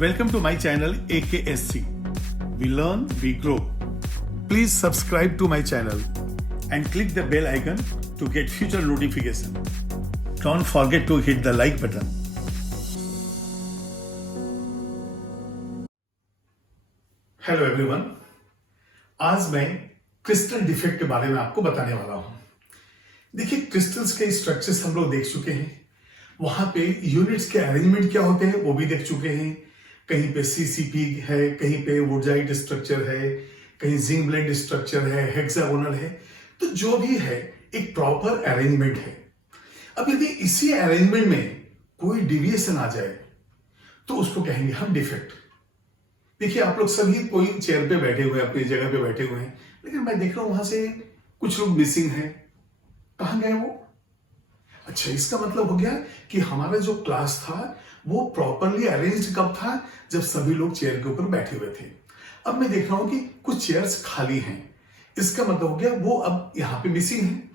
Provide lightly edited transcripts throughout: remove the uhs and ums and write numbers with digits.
Welcome to my channel AKSC. We learn, we grow. Please subscribe to my channel and click the bell icon to get future notification. Don't forget to hit the like button. Hello everyone, आज मैं crystal defect के बारे में आपको बताने वाला हूं। देखिए, क्रिस्टल्स के स्ट्रक्चर्स हम लोग देख चुके हैं, वहां पे यूनिट्स के अरेंजमेंट क्या होते हैं वो भी देख चुके हैं। कहीं पे सीसीपी है, कहीं पे वुडजाइट स्ट्रक्चर है, कहीं जिंक ब्लेंड स्ट्रक्चर है, हेक्सागोनल है। तो जो भी है एक प्रॉपर अरेंजमेंट है। अब यदि इसी अरेंजमेंट में कोई डिविएशन आ जाए तो उसको कहेंगे हम डिफेक्ट। देखिए, आप लोग सभी कोई चेयर पे बैठे हुए हैं, अपनी जगह पे बैठे हुए हैं, लेकिन मैं देख रहा हूं वहां से कुछ लोग मिसिंग हैं। कहां गए वो? अच्छा, इसका मतलब हो गया कि हमारा जो क्लास था वो प्रॉपरली अरेंज्ड कब था? जब सभी लोग चेयर के ऊपर बैठे हुए थे। अब मैं देख रहा हूं कि कुछ चेयर्स खाली हैं। इसका मतलब हो गया वो अब यहां पे मिसिंग है।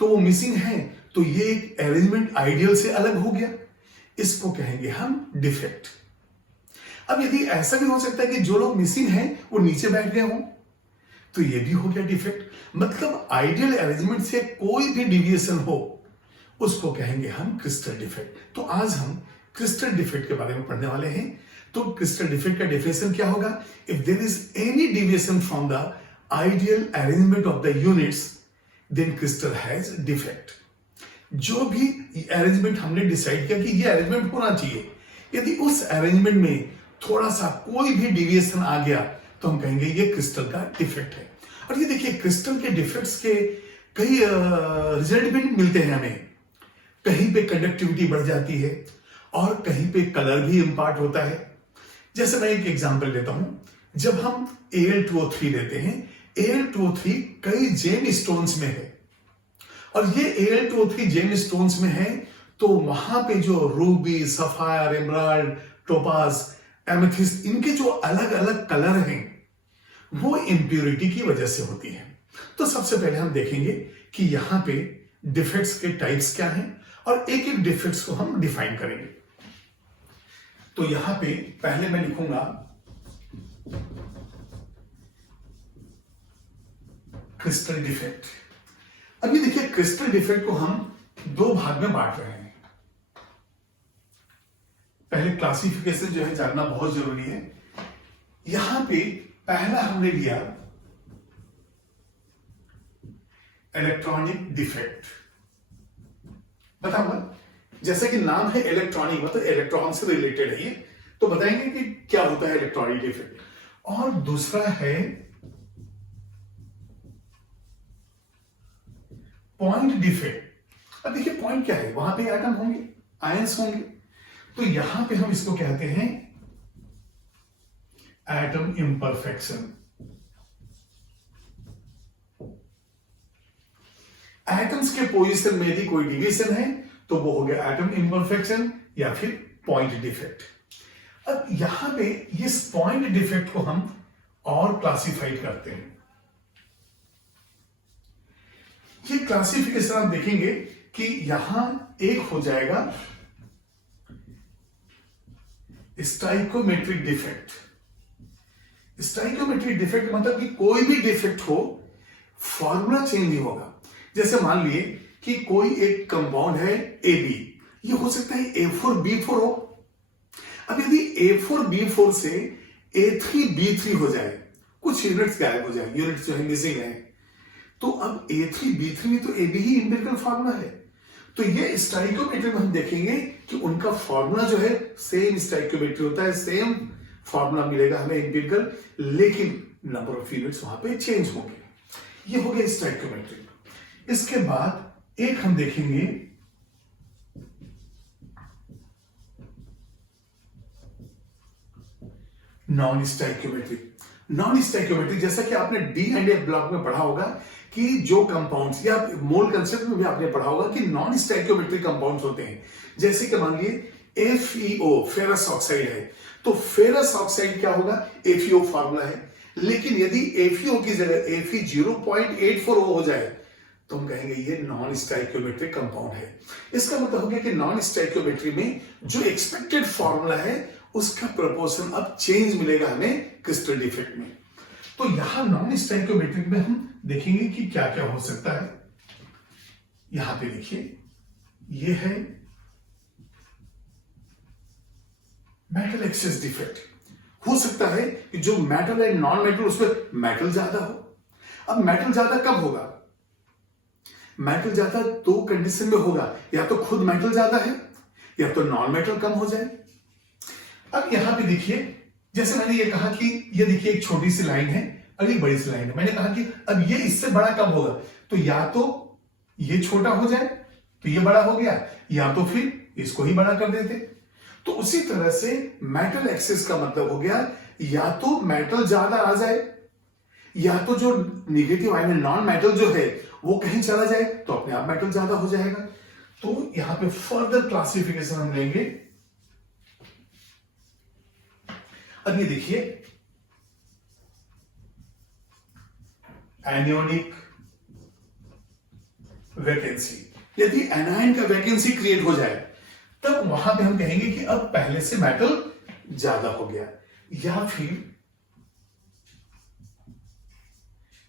तो वो मिसिंग है तो ये एक अरेंजमेंट आइडियल से अलग हो गया। इसको कहेंगे हम डिफेक्ट। अब यदि ऐसा भी हो सकता है कि जो लोग मिसिंग हैं वो नीचे बैठ गए हों, तो ये भी हो गया डिफेक्ट। मतलब आइडियल अरेंजमेंट से कोई भी डिविएशन हो उसको कहेंगे हम क्रिस्टल डिफेक्ट। तो आज हम क्रिस्टल डिफेक्ट के बारे में पढ़ने वाले हैं। तो क्रिस्टल डिफेक्ट का डेफिनेशन क्या होगा? If there is any deviation from the ideal arrangement of the units then crystal has defect. जो भी अरेंजमेंट हमने डिसाइड किया कि ये अरेंजमेंट होना चाहिए, यदि उस अरेंजमेंट में थोड़ा सा कोई भी डिविएशन आ गया तो हम कहेंगे ये क्रिस्टल का डिफेक्ट है। और ये देखिए, क्रिस्टल के डिफेक्ट्स के कई रिजल्ट भी मिलते हैं हमें। कहीं पे कंडक्टिविटी बढ़ जाती है और कहीं पे कलर भी इंपार्ट होता है। जैसे मैं एक एग्जांपल लेता हूं, जब हम Al2O3 लेते हैं, Al2O3 कई जेम स्टोन्स में है और ये Al2O3 जेम स्टोन्स में है तो वहां पे जो Ruby, sapphire, emerald, topaz, amethyst, इनके जो अलग अलग कलर हैं वो इंप्योरिटी की वजह से होती है। तो सबसे पहले हम देखेंगे कि यहां पे डिफेक्ट्स के टाइप्स क्या हैं और एक एक डिफेक्ट्स को हम डिफाइन करेंगे। तो यहां पे पहले मैं लिखूंगा क्रिस्टल डिफेक्ट। अभी देखिए, क्रिस्टल डिफेक्ट को हम दो भाग में बांट रहे हैं। पहले क्लासिफिकेशन जो है जानना बहुत जरूरी है। यहां पे पहला हमने लिया इलेक्ट्रॉनिक डिफेक्ट। बताऊंगा, जैसे कि नाम है इलेक्ट्रॉनिक, मतलब इलेक्ट्रॉन से रिलेटेड है ये, तो बताएंगे कि क्या होता है इलेक्ट्रॉनिक डिफेक्ट। और दूसरा है पॉइंट डिफेक्ट। अब देखिए, पॉइंट क्या है? वहां पे एटम होंगे, आयंस होंगे, तो यहां पे हम इसको कहते हैं एटम इंपरफेक्शन। एटम्स के पोजीशन में यदि कोई डिवीजन है तो वो हो गया एटम इंपरफेक्शन या फिर पॉइंट डिफेक्ट। अब यहां पे इस पॉइंट डिफेक्ट को हम और क्लासिफाई करते हैं। ये क्लासिफिकेशन आप देखेंगे कि यहां एक हो जाएगा स्टाइकोमेट्रिक डिफेक्ट। स्टाइकोमेट्रिक डिफेक्ट मतलब कि कोई भी डिफेक्ट हो, फॉर्मूला चेंज नहीं होगा। जैसे मान लिए कि कोई एक कंपाउंड है AB, ये हो सकता है A4B4 हो। अब यदि A4B4 से A3B3 हो जाए, कुछ यूनिट्स गायब हो जाए, यूनिट्स जो है मिसिंग है, तो अब A3B3 में तो AB ही इंपिरिकल फार्मूला है। तो ये स्टाइकोमेट्री में हम देखेंगे कि उनका फार्मूला जो है सेम स्टाइकोमेट्री होता है, सेम फार्मूला मिलेगा हमें इंपिरिकल, लेकिन नंबर ऑफ यूनिट्स वहां पे चेंज होंगे। ये हो गया स्टाइकोमेट्री। इसके बाद एक हम देखेंगे नॉन स्टाइकोमेट्रिक। नॉन स्टाइकोमेट्रिक जैसा कि आपने डी एंड एफ ब्लॉक में पढ़ा होगा कि जो कंपाउंड्स, या मोल कंसेप्ट में भी आपने पढ़ा होगा कि नॉन स्टाइकोमेट्रिक कंपाउंड्स होते हैं। जैसे कि मान लिए FeO, फेरस ऑक्साइड है, तो फेरस ऑक्साइड क्या होगा? FeO फार्मूला है। लेकिन यदि FeO की जगह Fe0.84 हो जाए तो हम कहेंगे ये नॉन स्टाइकियोमेट्रिक कंपाउंड है। इसका मतलब हो गया कि नॉन स्टाइकियोमेट्री में जो एक्सपेक्टेड फॉर्मूला है उसका प्रोपोर्शन अब चेंज मिलेगा हमें क्रिस्टल डिफेक्ट में। तो यहां नॉन स्टोइकोमेट्रिक में हम देखेंगे कि क्या क्या हो सकता है। यहां पे देखिए, ये है मेटल एक्सेस डिफेक्ट। हो सकता है कि जो मेटल है नॉन मेटल, उसमें मेटल ज्यादा हो। अब मेटल ज्यादा कब होगा? मेटल ज्यादा दो कंडीशन में होगा, या तो खुद मेटल ज्यादा है या तो नॉन मेटल कम हो जाए। अब यहां पे देखिए, जैसे मैंने ये कहा कि ये देखिए एक छोटी सी लाइन है और एक बड़ी सी लाइन है। मैंने कहा कि अब ये इससे बड़ा कब होगा? तो या तो ये छोटा हो जाए तो ये बड़ा हो गया, या तो फिर इसको ही बड़ा कर देते। तो उसी तरह से मेटल एक्सेस का मतलब हो गया, या तो मेटल ज्यादा आ जाए, या तो जो निगेटिव आयन नॉन मेटल जो है वो कहीं चला जाए तो अपने आप मेटल ज्यादा हो जाएगा। तो यहां पे फर्दर क्लासिफिकेशन हम लेंगे। अब ये देखिए, एनियोनिक वैकेंसी। यदि एनायन का वैकेंसी क्रिएट हो जाए तब वहां पे हम कहेंगे कि अब पहले से मेटल ज्यादा हो गया। या फिर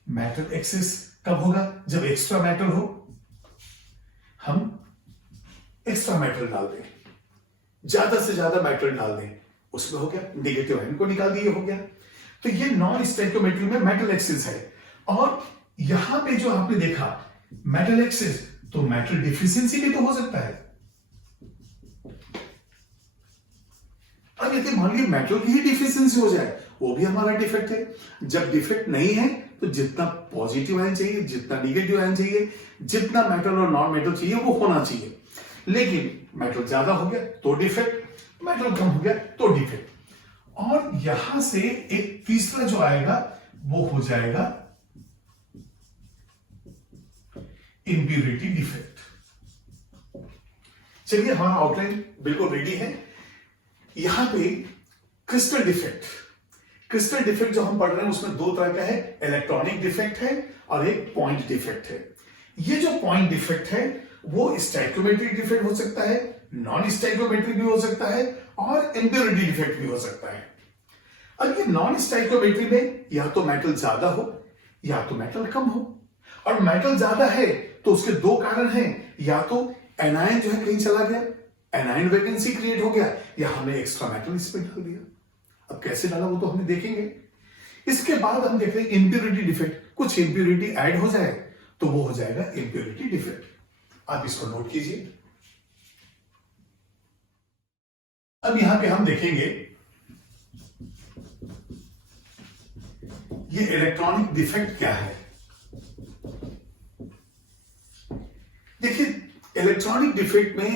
मेटल एक्सेस कब होगा? जब एक्स्ट्रा मेटल हो, हम एक्स्ट्रा मेटल डाल दें, ज्यादा से ज्यादा मेटल डाल दें, उसमें हो गया नेगेटिव आयन को निकाल दिए, हो गया। तो ये नॉन स्टोइकोमेट्री में मेटल एक्सेस है। और यहां पे जो आपने देखा मेटल एक्सेस, तो मेटल डिफिशियंसी भी तो हो सकता है। अब यदि मान लीजिए मेटल की ही डिफिशियंसी हो जाए, वो भी हमारा डिफेक्ट है। जब डिफेक्ट नहीं है तो जितना पॉजिटिव आयन चाहिए, जितना निगेटिव आयन चाहिए, जितना मेटल और नॉन मेटल चाहिए वो होना चाहिए। लेकिन मेटल ज्यादा हो गया तो डिफेक्ट, मेटल कम हो गया तो डिफेक्ट। और यहां से एक तीसरा जो आएगा वो हो जाएगा इंप्योरिटी डिफेक्ट। चलिए, हमारा आउटलाइन बिल्कुल रेडी है। यहां पे क्रिस्टल डिफेक्ट, क्रिस्टल डिफेक्ट जो हम पढ़ रहे हैं उसमें दो तरह का है, इलेक्ट्रॉनिक डिफेक्ट है और एक पॉइंट डिफेक्ट है। ये जो पॉइंट डिफेक्ट है वो स्टोइकोमेट्रिक डिफेक्ट हो सकता है, नॉन स्टोइकोमेट्रिक भी हो सकता है और इंप्योरिटी डिफेक्ट भी हो सकता है। अब ये नॉन स्टोइकोमेट्री में या तो मेटल ज्यादा हो या तो मेटल कम हो। और मेटल ज्यादा है तो उसके दो कारण हैं, या तो एनायन जो है कहीं चला गया, एनायन वैकेंसी क्रिएट हो गया, या हमने एक्स्ट्रा मेटल इसमें डाल दिया। अब कैसे डाला वो तो हम देखेंगे। इसके बाद हम देखते हैं इंप्योरिटी डिफेक्ट। कुछ इंप्योरिटी ऐड हो जाए तो वो हो जाएगा इंप्योरिटी डिफेक्ट। आप इसको नोट कीजिए। अब यहां पे हम देखेंगे ये इलेक्ट्रॉनिक डिफेक्ट क्या है। देखिए, इलेक्ट्रॉनिक डिफेक्ट में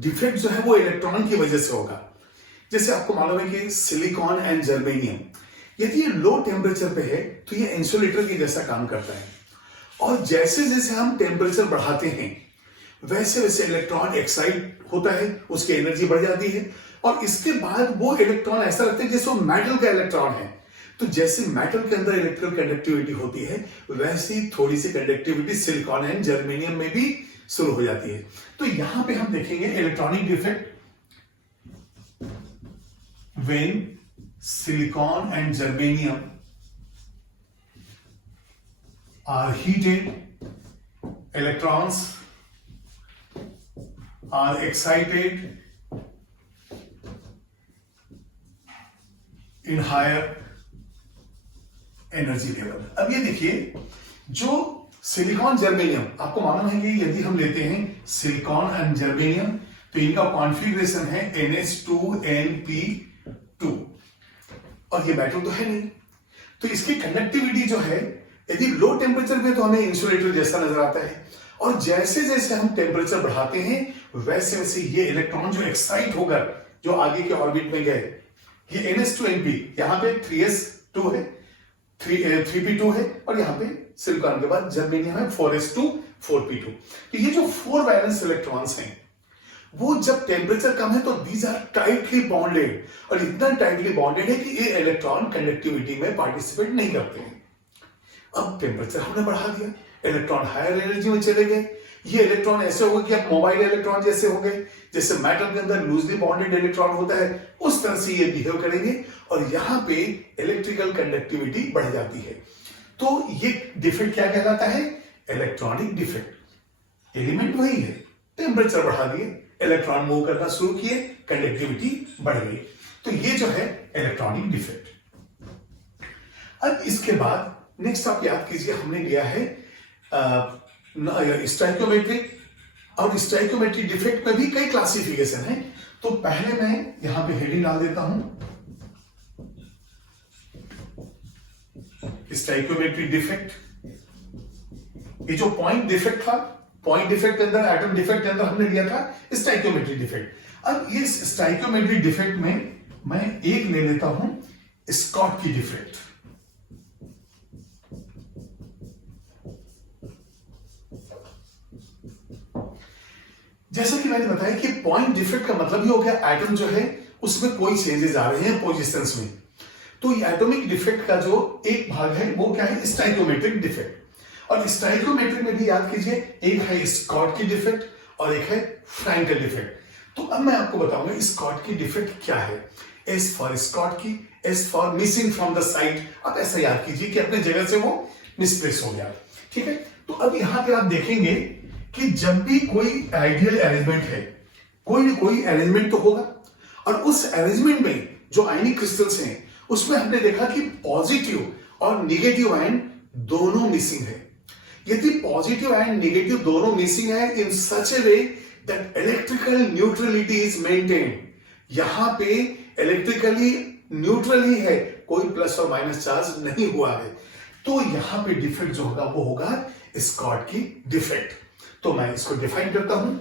डिफेक्ट जो है वो इलेक्ट्रॉन की वजह से होगा। जैसे आपको मालूम है कि सिलिकॉन एंड जर्मेनियम, यदि ये लो टेम्परेचर पे है तो ये इंसुलेटर की जैसा काम करता है। और जैसे जैसे हम टेम्परेचर बढ़ाते हैं वैसे वैसे इलेक्ट्रॉन एक्साइट होता है, उसकी एनर्जी बढ़ जाती है और इसके बाद वो इलेक्ट्रॉन ऐसा लगता है जैसे वो मेटल का इलेक्ट्रॉन है। तो जैसे मेटल के अंदर इलेक्ट्रिकल कंडक्टिविटी होती है वैसे ही थोड़ी सी कंडक्टिविटी सिलिकॉन एंड जर्मेनियम में भी शुरू हो जाती है। तो यहां पे हम देखेंगे electronic defect when silicon and germanium are heated, electrons are excited in higher energy level। अब ये देखिए, जो सिलिकॉन जर्मेनियम, आपको मालूम है कि यदि हम लेते हैं सिलिकॉन एंड जर्मेनियम तो इनका कॉन्फ़िगरेशन है NH2Np2 और ये मेटल तो है नहीं। तो इसकी कंडक्टिविटी जो है यदि लो टेम्परेचर पे तो हमें इंसुलेटर जैसा नजर आता है, और जैसे जैसे हम टेम्परेचर बढ़ाते हैं वैसे वैसे ये इलेक्ट्रॉन जो एक्साइट होकर जो आगे के ऑर्बिट में गए, ये NH2Np, यहां पे 3s2 है, 3p2 है और यहां पे सिलिकॉन के बाद जर्मेनियम है 4s2 4p2। तो ये जो 4 वैलेंस इलेक्ट्रॉन्स हैं वो जब टेम्परेचर कम है तो दीज आर टाइटली बॉन्डेड, और इतना टाइटली बॉन्डेड है कि ये इलेक्ट्रॉन कंडक्टिविटी में पार्टिसिपेट नहीं करते हैं। अब टेम्परेचर हमने बढ़ा दिया, इलेक्ट्रॉन हायर एनर्जी में चले गए, ये इलेक्ट्रॉन ऐसे हो गए कि अब मोबाइल इलेक्ट्रॉन जैसे हो गए, जैसे मेटल के अंदर लूजली बॉन्डेड इलेक्ट्रॉन होता है उस तरह से ये बिहेव करेंगे और यहां पे इलेक्ट्रिकल कंडक्टिविटी बढ़ जाती है। तो ये डिफेक्ट क्या कहलाता है? Electronic defect. एलिमेंट वही है, टेम्परेचर बढ़ा दिए, इलेक्ट्रॉन मूव करना शुरू किए, कंडक्टिविटी बढ़ गई। तो ये जो है इलेक्ट्रॉनिक डिफेक्ट। अब इसके बाद नेक्स्ट आप याद कीजिए, हमने लिया है स्टाइकोमेट्रिक, और स्टाइकोमेट्रिक डिफेक्ट में भी कई क्लासिफिकेशन है। तो पहले मैं यहां पे हेडिंग डाल देता हूं, स्टाइकोमेट्रिक डिफेक्ट। ये जो पॉइंट डिफेक्ट था, पॉइंट डिफेक्ट के अंदर, एटम डिफेक्ट के अंदर हमने लिया था स्टाइकोमेट्रिक डिफेक्ट। अब ये स्टाइकोमेट्रिक डिफेक्ट में मैं एक ले लेता हूं स्कॉटकी डिफेक्ट। जैसा कि मैंने बताया कि पॉइंट डिफेक्ट का मतलब ही हो गया एटम जो है उसमें कोई चेंजेस आ रहे हैं पोजीशंस में। तो ये एटॉमिक डिफेक्ट का जो एक भाग है वो क्या है? Stoichiometric defect. और स्टाइकोमेट्रिक में भी याद कीजिए, एक है स्कॉटकी डिफेक्ट और एक है फ्रैंकल डिफेक्ट। तो अब मैं आपको बताऊंगा स्कॉटकी डिफेक्ट क्या है। S for Schottky, S for missing from the site. आप ऐसा याद कीजिए कि अपने जगह से वो मिसप्लेस हो गया, ठीक है। तो अब यहां पे आप देखेंगे कि जब भी कोई आइडियल अरेंजमेंट है, कोई ना कोई अरेंजमेंट तो होगा, और उस अरेंजमेंट में जो आयनिक क्रिस्टल्स हैं उसमें हमने देखा कि पॉजिटिव और नेगेटिव आयन दोनों मिसिंग है। यदि पॉजिटिव एंड नेगेटिव दोनों मिसिंग है in such a way that electrical neutrality is maintained, यहां पे इलेक्ट्रिकली न्यूट्रल ही है, कोई प्लस और माइनस चार्ज नहीं हुआ है, तो यहां पे डिफेक्ट जो होगा वो होगा स्कॉटकी डिफेक्ट। तो मैं इसको डिफाइन करता हूं।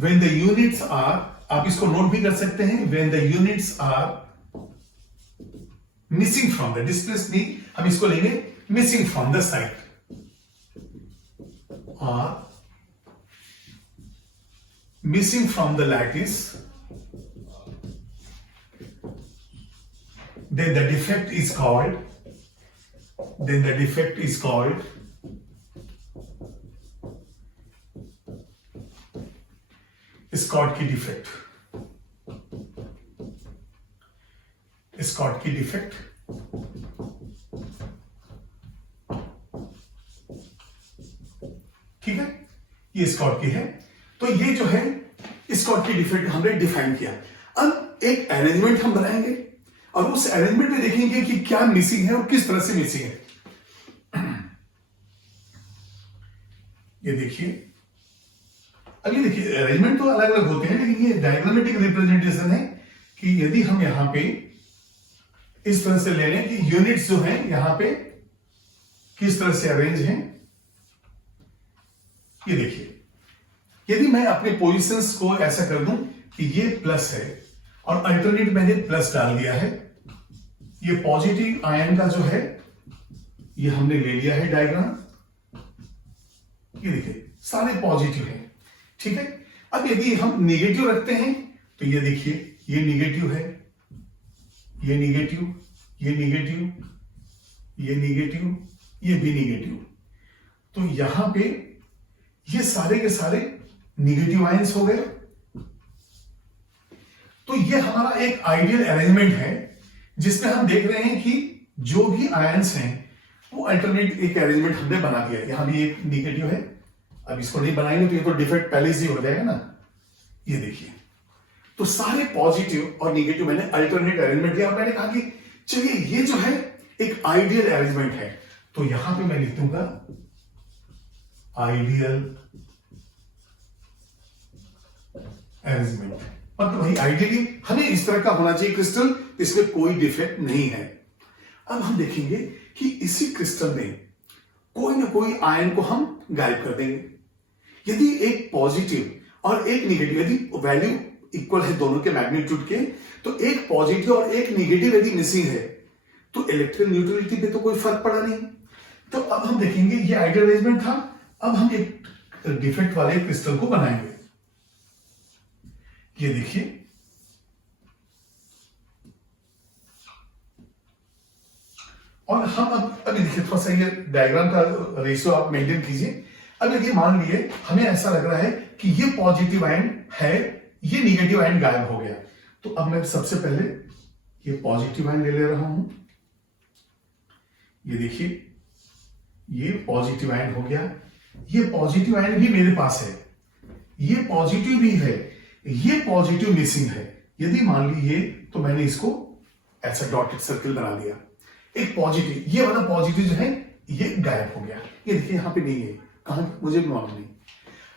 व्हेन द यूनिट्स आर, आप इसको नोट भी कर सकते हैं, when the units are missing from the displace, नहीं हम इसको लेंगे मिसिंग फ्रॉम द साइट, और missing from the lattice, then the defect is called Schottky defect. Schottky defect ठीक है, ये स्कॉटकी है। तो ये जो है स्कॉटकी डिफेक्ट हमने डिफाइन किया। अब एक अरेंजमेंट हम बनाएंगे और उस अरेंजमेंट में देखेंगे कि क्या मिसिंग है और किस तरह से मिसिंग है। ये देखिए, अब ये देखिए अरेंजमेंट तो अलग अलग होते हैं, लेकिन ये डायग्रामेटिक रिप्रेजेंटेशन है कि यदि हम यहां पे इस तरह से ले लें कि यूनिट्स जो हैं यहां पे किस तरह से अरेंज हैं। ये देखिए, यदि मैं अपने पोजीशंस को ऐसा कर दूं कि ये प्लस है और अल्टरनेट मैंने प्लस डाल दिया है, ये पॉजिटिव आयन का जो है ये हमने ले लिया है डायग्राम, ये देखिए सारे पॉजिटिव हैं, ठीक है। अब यदि हम नेगेटिव रखते हैं तो ये देखिए, ये नेगेटिव है, ये नेगेटिव, ये नेगेटिव, ये नेगेटिव, ये भी नेगेटिव, तो यहां पे ये सारे के सारे नेगेटिव आयंस हो गए। तो ये हमारा एक आइडियल अरेंजमेंट है जिसमें हम देख रहे हैं कि जो भी आयंस हैं वो अल्टरनेट एक अरेंजमेंट हमने बना दिया। यहां भी एक नेगेटिव है, अब इसको नहीं बनाएंगे तो ये तो डिफेक्ट पहले से ही हो जाएगा ना। ये देखिए, तो सारे पॉजिटिव और नेगेटिव मैंने अल्टरनेट अरेंजमेंट दिया। मैंने कहा कि चलिए ये जो है एक आइडियल अरेंजमेंट है, तो यहां पे मैं लिख दूंगा आइडियल अरेंजमेंट। मतलब भाई आइडियली हमें इस तरह का होना चाहिए क्रिस्टल, इसमें कोई डिफेक्ट नहीं है। अब हम देखेंगे कि इसी क्रिस्टल में कोई ना कोई आयन को हम गायब कर देंगे। यदि एक पॉजिटिव और एक नेगेटिव, यदि वैल्यू इक्वल है दोनों के मैग्नीट्यूड के, तो एक पॉजिटिव और एक नेगेटिव यदि मिसिंग है तो इलेक्ट्रिकल न्यूट्रलिटी पे तो कोई फर्क पड़ा नहीं। तो अब हम देखेंगे ये आइडियल अरेंजमेंट था, अब हम एक डिफेक्ट वाले क्रिस्टल को बनाएंगे। ये देखिए, और हम अब अभी देखिए थोड़ा सा सा ये डायग्राम का रेशियो आप मेंटेन कीजिए। अब यदि मान लिए हमें ऐसा लग रहा है कि ये पॉजिटिव आयन है, ये निगेटिव आयन गायब हो गया, तो अब मैं सबसे पहले ये पॉजिटिव आयन ले रहा हूं। ये देखिए, ये पॉजिटिव आयन हो गया। ये पॉजिटिव आयन भी मेरे पास है, ये पॉजिटिव भी है, ये पॉजिटिव मिसिंग है। यदि मान ली ये, तो मैंने इसको ऐसा डॉटेड सर्कल बना दिया। एक पॉजिटिव, ये वाला पॉजिटिव जो है ये गायब हो गया। ये देखिए यहां पे नहीं है, कहां मुझे भी मालूम नहीं।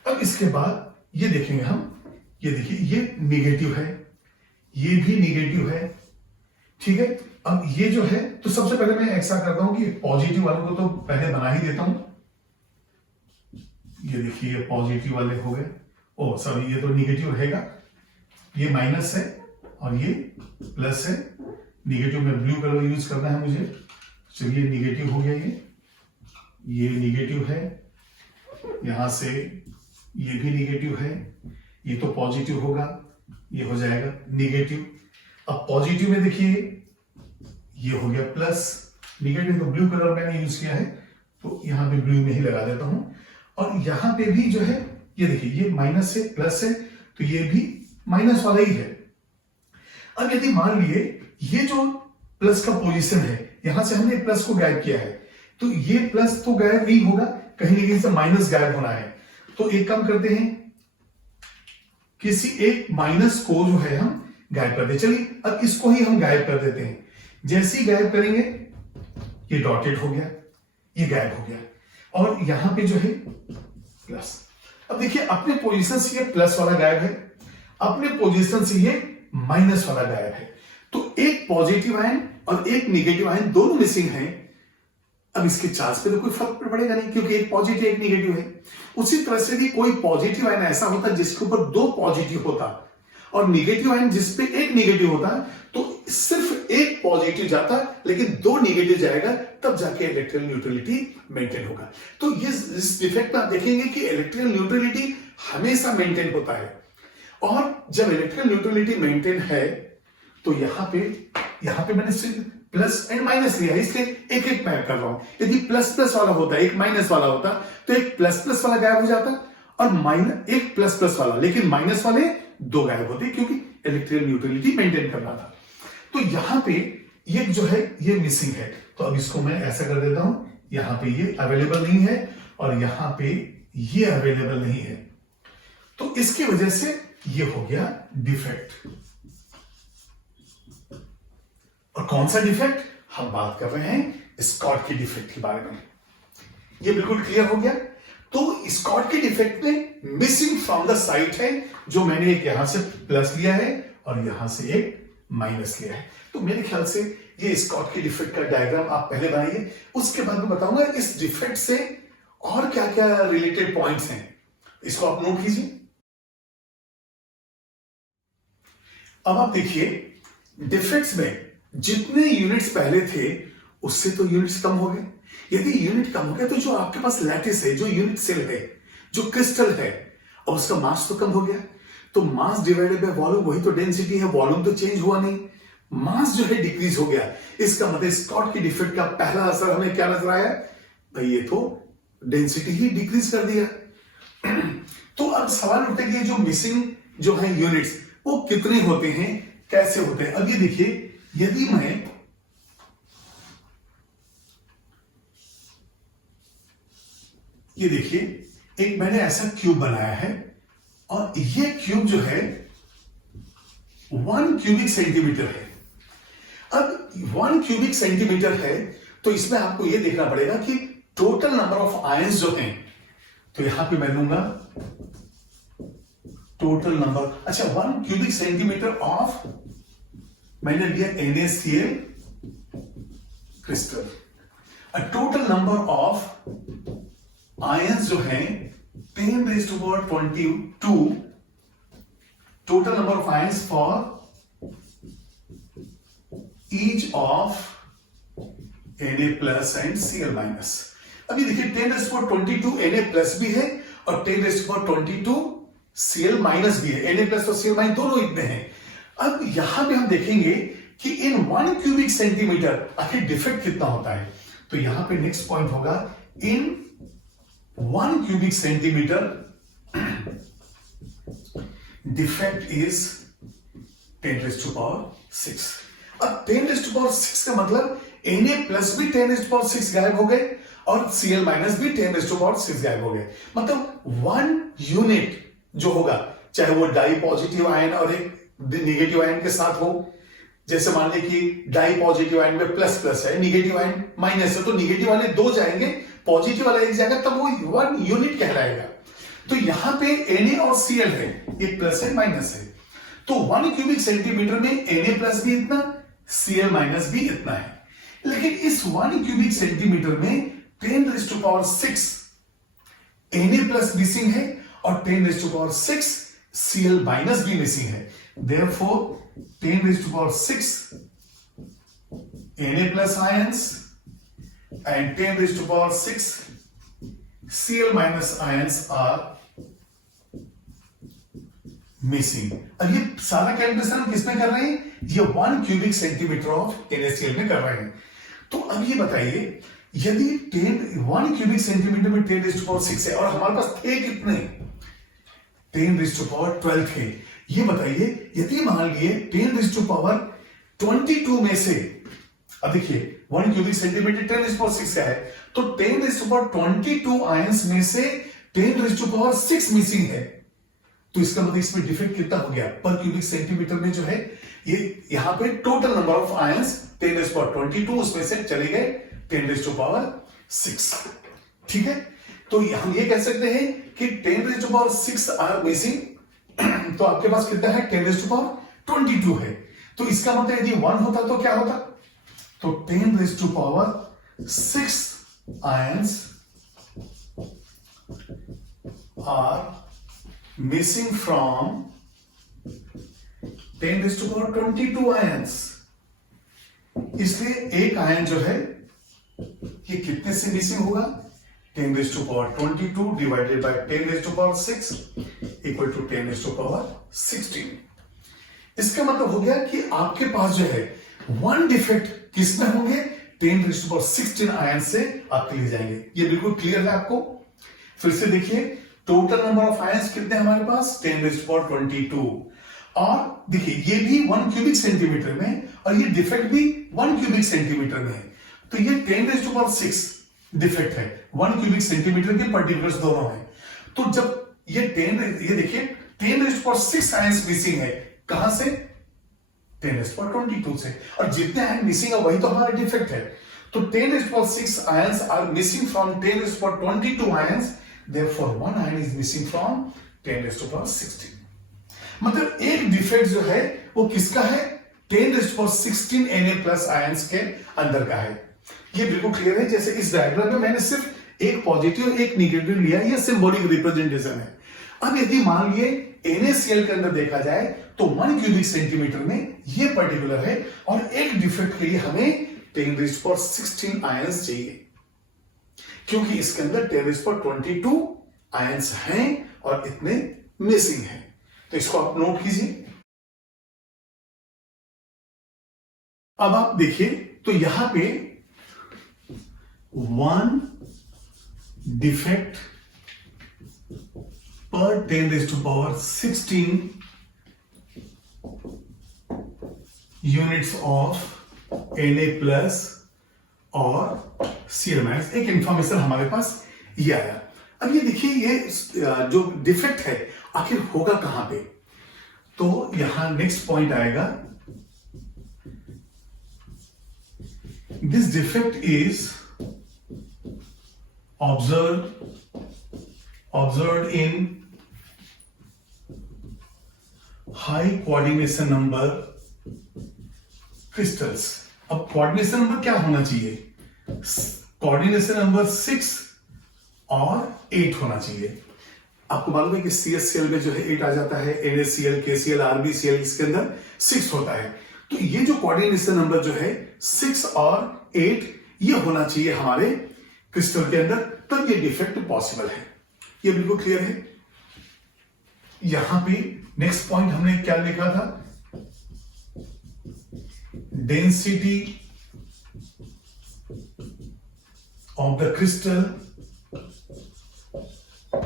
अब इसके बाद ये देखेंगे हम, ये देखिए ये निगेटिव है, ये भी निगेटिव है, ठीक है। अब ये जो है, तो सबसे पहले मैं ऐसा करता हूं कि पॉजिटिव वालों को तो पहले बना ही देता हूं। ये देखिए पॉजिटिव वाले हो गए, ओ सॉरी ये तो निगेटिव रहेगा, ये माइनस है और ये प्लस है। निगेटिव में ब्लू कलर यूज करना है मुझे, चलिए निगेटिव हो गया, ये निगेटिव है, यहां से ये भी निगेटिव है, ये तो पॉजिटिव होगा, ये हो जाएगा निगेटिव। अब पॉजिटिव में देखिए ये हो गया प्लस, निगेटिव तो ब्लू कलर मैंने यूज किया है, तो यहां पे ब्लू में ही लगा देता हूं। और यहां पे भी जो है, ये देखिए ये माइनस से प्लस है, तो ये भी माइनस वाला ही है। अब यदि मान लिए ये जो प्लस का पोजीशन है, यहां से हमने प्लस को गायब किया है, तो ये प्लस तो गायब नहीं होगा, कहीं ना कहीं से माइनस गायब होना है। तो एक काम करते हैं, किसी एक माइनस को जो है हम गायब कर दे। चलिए अब इसको ही हम गायब कर देते हैं। जैसे ही गायब करेंगे, ये डॉटेड हो गया, ये गायब हो गया, और यहां पे जो है प्लस। अब देखिए अपने पोजीशन से ये प्लस वाला गायब है, अपने पोजीशन से ये माइनस वाला गायब है। तो एक पॉजिटिव आयन और एक निगेटिव आयन दोनों मिसिंग हैं। अब इसके चार्ज पे तो कोई फर्क पड़ेगा नहीं, क्योंकि एक पॉजिटिव एक निगेटिव है। उसी तरह से यदि कोई पॉजिटिव आयन ऐसा होता जिसके ऊपर दो पॉजिटिव होता और निगेटिव आयन जिसपे एक निगेटिव होता, तो सिर्फ एक पॉजिटिव जाता लेकिन दो निगेटिव जाएगा, तब जाके इलेक्ट्रिकल न्यूट्रलिटी मेंटेन होगा। तो ये इस डिफेक्ट में आप देखेंगे कि इलेक्ट्रिकल न्यूट्रलिटी हमेशा मेंटेन होता है। और जब इलेक्ट्रिकल न्यूट्रलिटी मेंटेन है, तो यहां पे मैंने सिर्फ प्लस एंड माइनस लिया है, इसलिए एक एक मैं कर रहा हूं। यदि प्लस प्लस वाला होता, एक माइनस वाला होता, तो एक प्लस प्लस वाला गायब हो जाता और माइनस एक प्लस प्लस वाला, लेकिन माइनस वाले दो गायब होते, क्योंकि इलेक्ट्रिकल न्यूट्रलिटी मेंटेन करना था। तो यहां पे ये जो है ये मिसिंग है, तो अब इसको मैं ऐसा कर देता हूं, यहां पे ये अवेलेबल नहीं है और यहां पे ये अवेलेबल नहीं है, तो इसकी वजह से ये हो गया डिफेक्ट। और कौन सा डिफेक्ट? हम बात कर रहे हैं स्कॉट के डिफेक्ट के बारे में। ये बिल्कुल क्लियर हो गया। तो स्कॉट के डिफेक्ट में मिसिंग फ्रॉम द साइट है, जो मैंने एक यहां से प्लस लिया है और यहां से एक माइनस लिया है। तो मेरे ख्याल से ये स्कॉट के डिफेक्ट का डायग्राम आप पहले बनाइए, उसके बाद मैं बताऊंगा इस डिफेक्ट से और क्या क्या रिलेटेड पॉइंट्स हैं, इसको आप नोट कीजिए। अब आप देखिए डिफेक्ट्स में जितने यूनिट्स पहले थे उससे तो यूनिट्स कम हो गए। यदि यूनिट कम हो गया, तो जो आपके पास लैटिस है, जो यूनिट सेल है, जो क्रिस्टल है, और उसका मास तो कम हो गया। तो मास डिवाइडेड बाय वॉल्यूम, वही तो डेंसिटी है, वॉल्यूम तो चेंज हुआ नहीं, मास जो है डिक्रीज हो गया। इसका मतलब स्कॉट की डिफेक्ट का पहला असर हमें क्या नजर आया? भाई ये तो डेंसिटी ही डिक्रीज कर दिया। तो अब सवाल उठता है कि जो मिसिंग जो है यूनिट्स, वो कितने होते हैं, कैसे होते हैं? अब ये देखिए, यदि मैं ये देखिए एक मैंने ऐसा क्यूब बनाया है, और ये क्यूब जो है 1 क्यूबिक सेंटीमीटर है। अब 1 क्यूबिक सेंटीमीटर है, तो इसमें आपको यह देखना पड़ेगा कि टोटल नंबर ऑफ आयंस जो हैं, तो यहां पे मैं लूंगा टोटल नंबर। अच्छा, 1 क्यूबिक सेंटीमीटर ऑफ, मैंने लिया NaCl crystal. Total number of ions जो हैं 10⁻22, total number of ions for each of Na plus and Cl minus. अभी देखिए 10⁻22 Na प्लस भी है और 10⁻22 Cl माइनस भी है। Na प्लस और Cl माइनस दोनों इतने हैं। अब यहां पे हम देखेंगे कि इन 1 क्यूबिक सेंटीमीटर आखिर डिफेक्ट कितना होता है। तो यहां पे नेक्स्ट पॉइंट होगा इन 1 क्यूबिक सेंटीमीटर डिफेक्ट इज 10⁻⁶। अब 10⁻⁶ का मतलब Na प्लस भी 10⁻⁶ गायब हो गए और Cl माइनस भी 10⁻⁶ गायब हो गए। मतलब 1 यूनिट जो होगा, चाहे वो डाई पॉजिटिव आयन और एक निगेटिव आयन के साथ हो, जैसे मान ले कि डाई पॉजिटिव आयन में प्लस प्लस है, निगेटिव आयन माइनस है, तो निगेटिव वाले 2 जाएंगे, पॉजिटिव वाला 1 जाएगा, तब वो 1 यूनिट कहलाएगा। तो यहां पे Na और Cl है, ये प्लस है माइनस है, तो 1 क्यूबिक सेंटीमीटर में Na प्लस भी इतना, Cl माइनस भी इतना है। लेकिन इस 1 क्यूबिक सेंटीमीटर में 10⁻⁶ Na प्लस मिसिंग है और 10⁻⁶ Cl माइनस भी मिसिंग है। Therefore 10⁻⁶ Na plus ions and 10⁻⁶ Cl minus ions are missing. अब ये सारा कैलकुलेशन हम किसमें कर रहे हैं? ये 1 क्यूबिक सेंटीमीटर ऑफ NaCl में कर रहे हैं। तो अब ये बताइए, यदि 1 क्यूबिक सेंटीमीटर में 10⁻⁶ है और हमारे पास थे कितने? 10⁻12 थे। ये बताइए, यदि मान लिए 10⁻22 में से, अब देखिए 1 क्यूबिक सेंटीमीटर 10⁻6 का है, तो 10⁻22 आयंस में से 10⁻6 मिसिंग है। तो इसका मतलब इसमें डिफेक्ट कितना हो गया? पर क्यूबिक सेंटीमीटर में जो है, ये यहां पे टोटल नंबर ऑफ आयंस 10⁻22, उसमें से चले गए 10⁻6। ठीक है, तो हम ये कह सकते हैं कि 10⁻6 आर मिसिंग। तो आपके पास कितना है? 10⁻22 है। तो इसका मतलब यदि 1 होता तो क्या होता? तो 10⁻6 ions are missing from 10⁻22 ions. इसलिए एक आयन जो है ये कितने से मिसिंग होगा? 10⁻22 डिवाइडेड बाय 10⁻6 इक्वल टू 10⁻16। इसका मतलब हो गया कि आपके पास जो है 1 डिफेक्ट किसमें होंगे? 10⁻16 आयन से आपके लिए जाएंगे। ये बिल्कुल क्लियर है आपको? फिर से देखिए, टोटल नंबर ऑफ आयंस कितने हमारे पास? 10⁻22। और देखिए ये भी 1 क्यूबिक सेंटीमीटर में और ये डिफेक्ट भी 1 क्यूबिक सेंटीमीटर में है। तो ये 10⁻6 डिफेक्ट है, 1 क्यूबिक सेंटीमीटर के पर्टिकुलर्स दोनों है। तो जब ये देखिए 10⁻6 आयंस मिसिंग है, कहां से? 10⁻22 से। और जितने आयन मिसिंग है वही तो हमारा डिफेक्ट है। तो 10⁻6 ions are missing from 10⁻22 ions, therefore 1 ion is missing from 10⁻16। मतलब एक डिफेक्ट जो है वो किसका है? 10⁻16 Na प्लस आयंस के अंदर का है। ये बिल्कुल क्लियर है। जैसे इस डायग्राम में मैंने सिर्फ एक पॉजिटिव एक निगेटिव लिया, ये सिंबॉलिक रिप्रेजेंटेशन है। अब यदि मान लिए NaCl के अंदर देखा जाए तो 1 क्यूबिक सेंटीमीटर में ये पर्टिकुलर है और एक डिफेक्ट के लिए हमें 10⁻16 आयंस चाहिए, क्योंकि इसके अंदर 10⁻22 आयंस हैं और इतने मिसिंग हैं। तो इसको आप नोट कीजिए। अब आप देखिए तो यहां पे 1 डिफेक्ट पर 10⁻16 यूनिट्स ऑफ Na प्लस और Cl माइनस, एक इंफॉर्मेशन हमारे पास ये आया। अब ये देखिए, ये जो डिफेक्ट है आखिर होगा कहां पे? तो यहां नेक्स्ट पॉइंट आएगा, this defect is observed in high coordination number crystals. अब कोऑर्डिनेशन नंबर क्या होना चाहिए? कोऑर्डिनेशन नंबर 6 और 8 होना चाहिए। आपको मालूम है कि CSCl में जो है 8 आ जाता है, NaCl, KCl, RbCl इसके अंदर 6 होता है। तो ये जो कोऑर्डिनेशन नंबर जो है 6 और 8 ये होना चाहिए हमारे क्रिस्टल के अंदर, तब ये डिफेक्ट पॉसिबल है। ये बिल्कुल क्लियर है। यहां पे नेक्स्ट पॉइंट हमने क्या लिखा था? Density of the crystal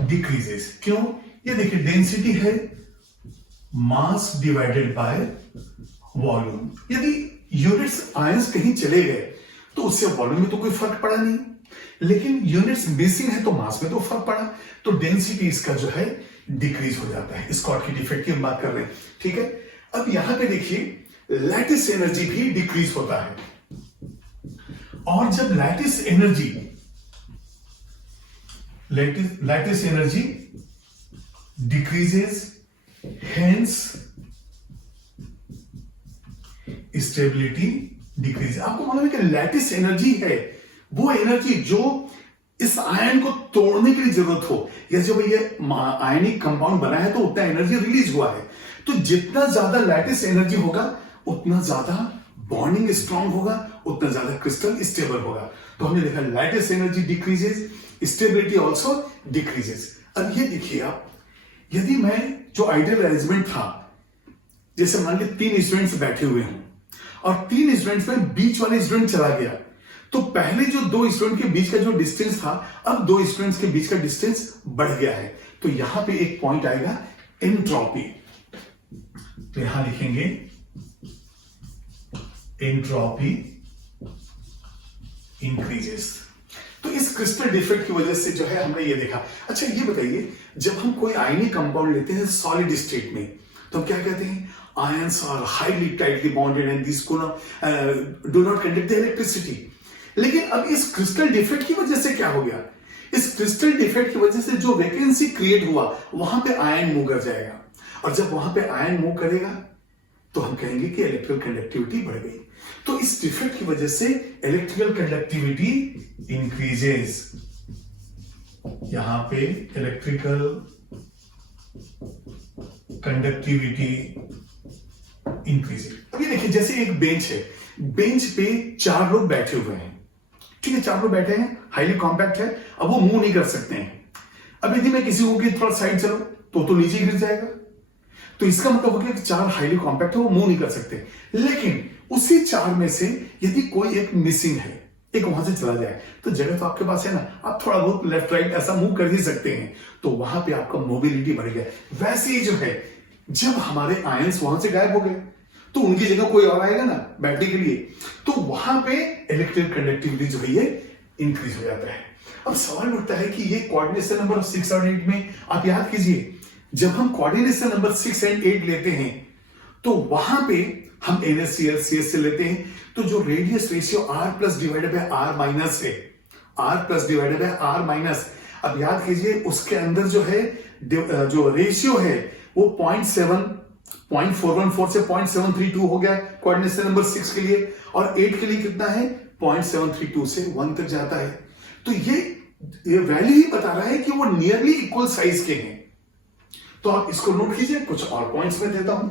decreases. क्यों? ये देखिए डेंसिटी है मास डिवाइडेड बाय वॉल्यूम। यदि यूनिट्स आयंस कहीं चले गए तो उससे वॉल्यूम में तो कोई फर्क पड़ा नहीं, लेकिन यूनिट्स मिसिंग है तो मास में तो फर्क पड़ा, तो डेंसिटी इसका जो है डिक्रीज हो जाता है। स्कॉट की डिफेक्ट की हम बात कर रहे हैं, ठीक है। अब यहां पे देखिए लैटिस एनर्जी भी डिक्रीज होता है, और जब lattice energy decreases, hence stability decrease. आपको मालूम है कि लैटिस एनर्जी है वो एनर्जी जो इस आयन को तोड़ने के लिए जरूरत हो, या जब ये आयनिक कंपाउंड बना है तो उतना एनर्जी रिलीज हुआ है, तो जितना ज्यादा लैटिस एनर्जी होगा उतना ज्यादा बॉन्डिंग स्ट्रांग होगा, उतना ज्यादा क्रिस्टल स्टेबल होगा। तो हमने देखा lattice energy decreases, stability also decreases. अब ये देखिए आप, यदि मैं जो आइडियल अरेंजमेंट था, जैसे मान लीजिए 3 स्टूडेंट्स बैठे हुए हैं और 3 स्टूडेंट्स में बीच वाले स्टूडेंट चला गया, तो पहले जो 2 स्टूडेंट के बीच का जो डिस्टेंस था, अब 2 स्टूडेंट्स के बीच का डिस्टेंस बढ़ गया है। तो यहां पे एक पॉइंट आएगा एंट्रोपी, तो यहां लिखेंगे एंट्रोपी इंक्रीजेस। तो इस क्रिस्टल डिफेक्ट की वजह से जो है हमने ये देखा। अच्छा ये बताइए, जब हम कोई आयनिक कंपाउंड लेते हैं सॉलिड स्टेट में, तो हम क्या कहते हैं? Ions are highly tightly bonded and this do not conduct the electricity. लेकिन अब इस क्रिस्टल डिफेक्ट की वजह से क्या हो गया? इस क्रिस्टल डिफेक्ट की वजह से जो वैकेंसी क्रिएट हुआ, वहां पे आयन मूव कर जाएगा, और जब वहां पे आयन मूव करेगा तो हम कहेंगे कि इलेक्ट्रिकल कंडक्टिविटी बढ़ गई। तो इस डिफेक्ट की वजह से इलेक्ट्रिकल कंडक्टिविटी इंक्रीजेस। यहां पे इलेक्ट्रिकल कंडक्टिविटी इंक्रीजेस। अब ये देखिए, जैसे एक बेंच है, बेंच पे 4 लोग बैठे हुए हैं, ठीक है, 4 लोग बैठे हैं, हाईली कॉम्पैक्ट है, अब वो मूव नहीं कर सकते हैं। अब यदि मैं किसी को कि थोड़ा साइड चलो तो नीचे गिर जाएगा, तो इसका मतलब हो गया कि 4 हाईली कॉम्पैक्ट है, वो मूव नहीं कर सकते। लेकिन उसी 4 में से यदि कोई एक मिसिंग है, एक वहां से चला जाए, तो जगह तो आपके पास है ना, आप थोड़ा बहुत लेफ्ट राइट ऐसा मूव कर ही सकते हैं, तो वहां पे आपका मोबिलिटी बढ़ गया। वैसे ही जो है, जब हमारे आयंस वहां से गायब हो गए तो उनकी जगह कोई और आएगा ना बैठने के लिए, तो वहां पे इलेक्ट्रिकल कंडक्टिविटी जो है ये इंक्रीज हो जाता है। अब सवाल उठता है कि ये कोऑर्डिनेशन नंबर 6 और 8 में आप याद कीजिए, जब हम कोऑर्डिनेशन नंबर 6 और 8 लेते हैं तो वहां पे हम NaCl CS से लेते हैं, तो जो radius ratio R plus divided by R minus है, R plus divided by R minus, अब याद कीजिए उसके अंदर जो है जो रेशियो है वो 0.414 से 0.732 हो गया कोऑर्डिनेशन नंबर 6 के लिए, और 8 के लिए कितना है? 0.732 से 1 तक जाता है। तो ये वैल्यू ही बता रहा है कि वो नियरली इक्वल साइज के हैं। तो आप इसको नोट कीजिए, कुछ और पॉइंट्स में देता हूं।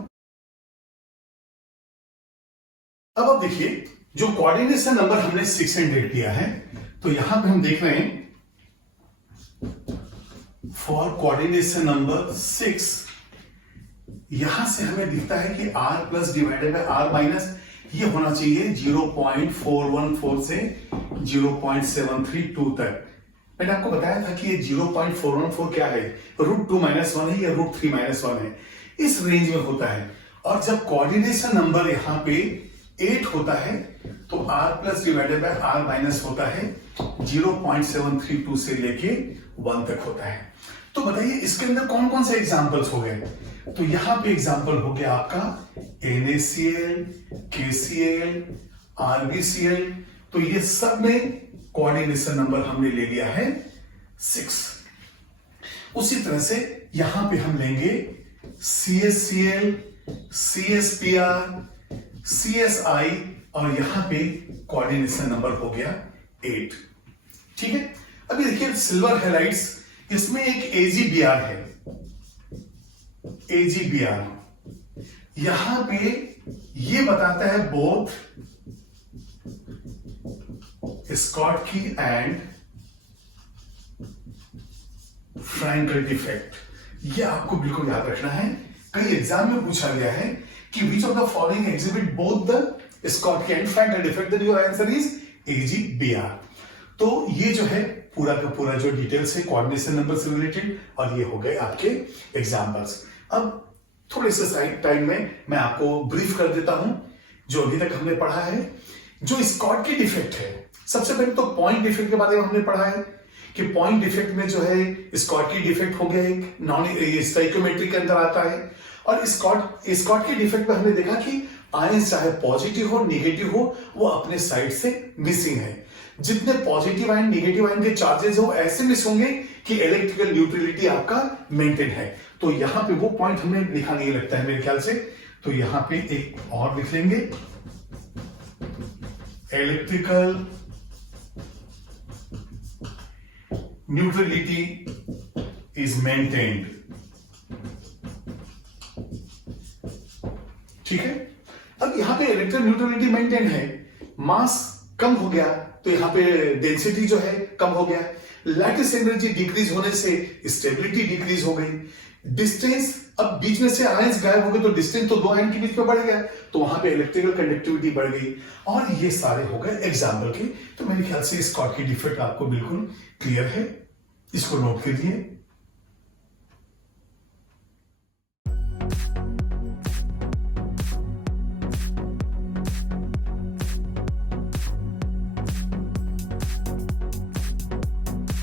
अब आप देखिए, जो कोऑर्डिनेशन नंबर हमने 6 एंड 8 लिया है, तो यहां पे हम देख रहे हैं फॉर कोऑर्डिनेशन नंबर 6, यहां से हमें दिखता है कि R plus divided by R minus, ये होना चाहिए 0.414 से 0.732 तक। मैंने आपको बताया था कि ये 0.414 क्या है, √2 - 1 है या √3 - 1 है, इस रेंज में होता है। और जब कोऑर्डिनेशन नंबर यहां पे 8 होता है तो R plus divided by R minus होता है 0.732 से लेके 1 तक होता है। तो बताइए इसके अंदर कौन कौन से एग्जांपल्स हो गए? तो यहां पे एग्जांपल हो गया आपका NaCl, KCl, RbCl, तो ये सब में कोऑर्डिनेशन नंबर हमने ले लिया है 6। उसी तरह से यहां पे हम लेंगे CaCl, CsPr, CSI, और यहां पे कोऑर्डिनेशन नंबर हो गया 8, ठीक है। अभी देखिए सिल्वर हैलाइड्स, इसमें एक AgBr है, AgBr यहां पे ये बताता है both Schottky and Frenkel defect. ये आपको बिल्कुल याद रखना है, कई एग्जाम में पूछा गया है कि which of the following exhibit both the Schottky and Frankel defect, then your answer is AgBr। तो ये जो है पूरा का पूरा जो डिटेल्स है कोऑर्डिनेशन नंबर से रिलेटेड, और ये हो गए आपके एग्जाम्पल्स। अब थोड़े से साइड टाइम में मैं आपको ब्रीफ कर देता हूं जो अभी तक हमने पढ़ा है। जो स्कॉट की डिफेक्ट है, सबसे पहले तो पॉइंट डिफेक्ट के बारे में हमने पढ़ा है कि पॉइंट डिफेक्ट में जो है स्कॉट की डिफेक्ट हो गया, एक नॉन स्टोइकियोमेट्री के अंदर आता है। और स्कॉट की डिफेक्ट में हमने देखा कि आयन चाहे पॉजिटिव हो निगेटिव हो, वो अपने साइड से मिसिंग है। जितने पॉजिटिव आयन निगेटिव आयन के चार्जेस हो ऐसे मिस होंगे कि इलेक्ट्रिकल न्यूट्रलिटी आपका मेंटेन है। तो यहां पे वो पॉइंट हमें लिखा नहीं लगता है मेरे ख्याल से, तो यहां पे एक और लिख लेंगे, इलेक्ट्रिकल न्यूट्रलिटी इज मेंटेन्ड। ठीक है, अब यहां पे इलेक्ट्रिकल न्यूट्रलिटी मेंटेन है, मास कम हो गया तो यहां पे डेंसिटी जो है कम हो गया, लैटिस एनर्जी डिक्रीज होने से स्टेबिलिटी डिक्रीज हो गई, डिस्टेंस, अब बीच में से आयंस गायब हो गए तो डिस्टेंस तो दो आयन के बीच में बढ़ गया, तो वहां पे इलेक्ट्रिकल कंडक्टिविटी बढ़ गई। और ये सारे हो गए एग्जाम्पल के। तो मेरे ख्याल से स्कॉट की डिफेक्ट आपको बिल्कुल क्लियर है, इसको नोट कीजिए।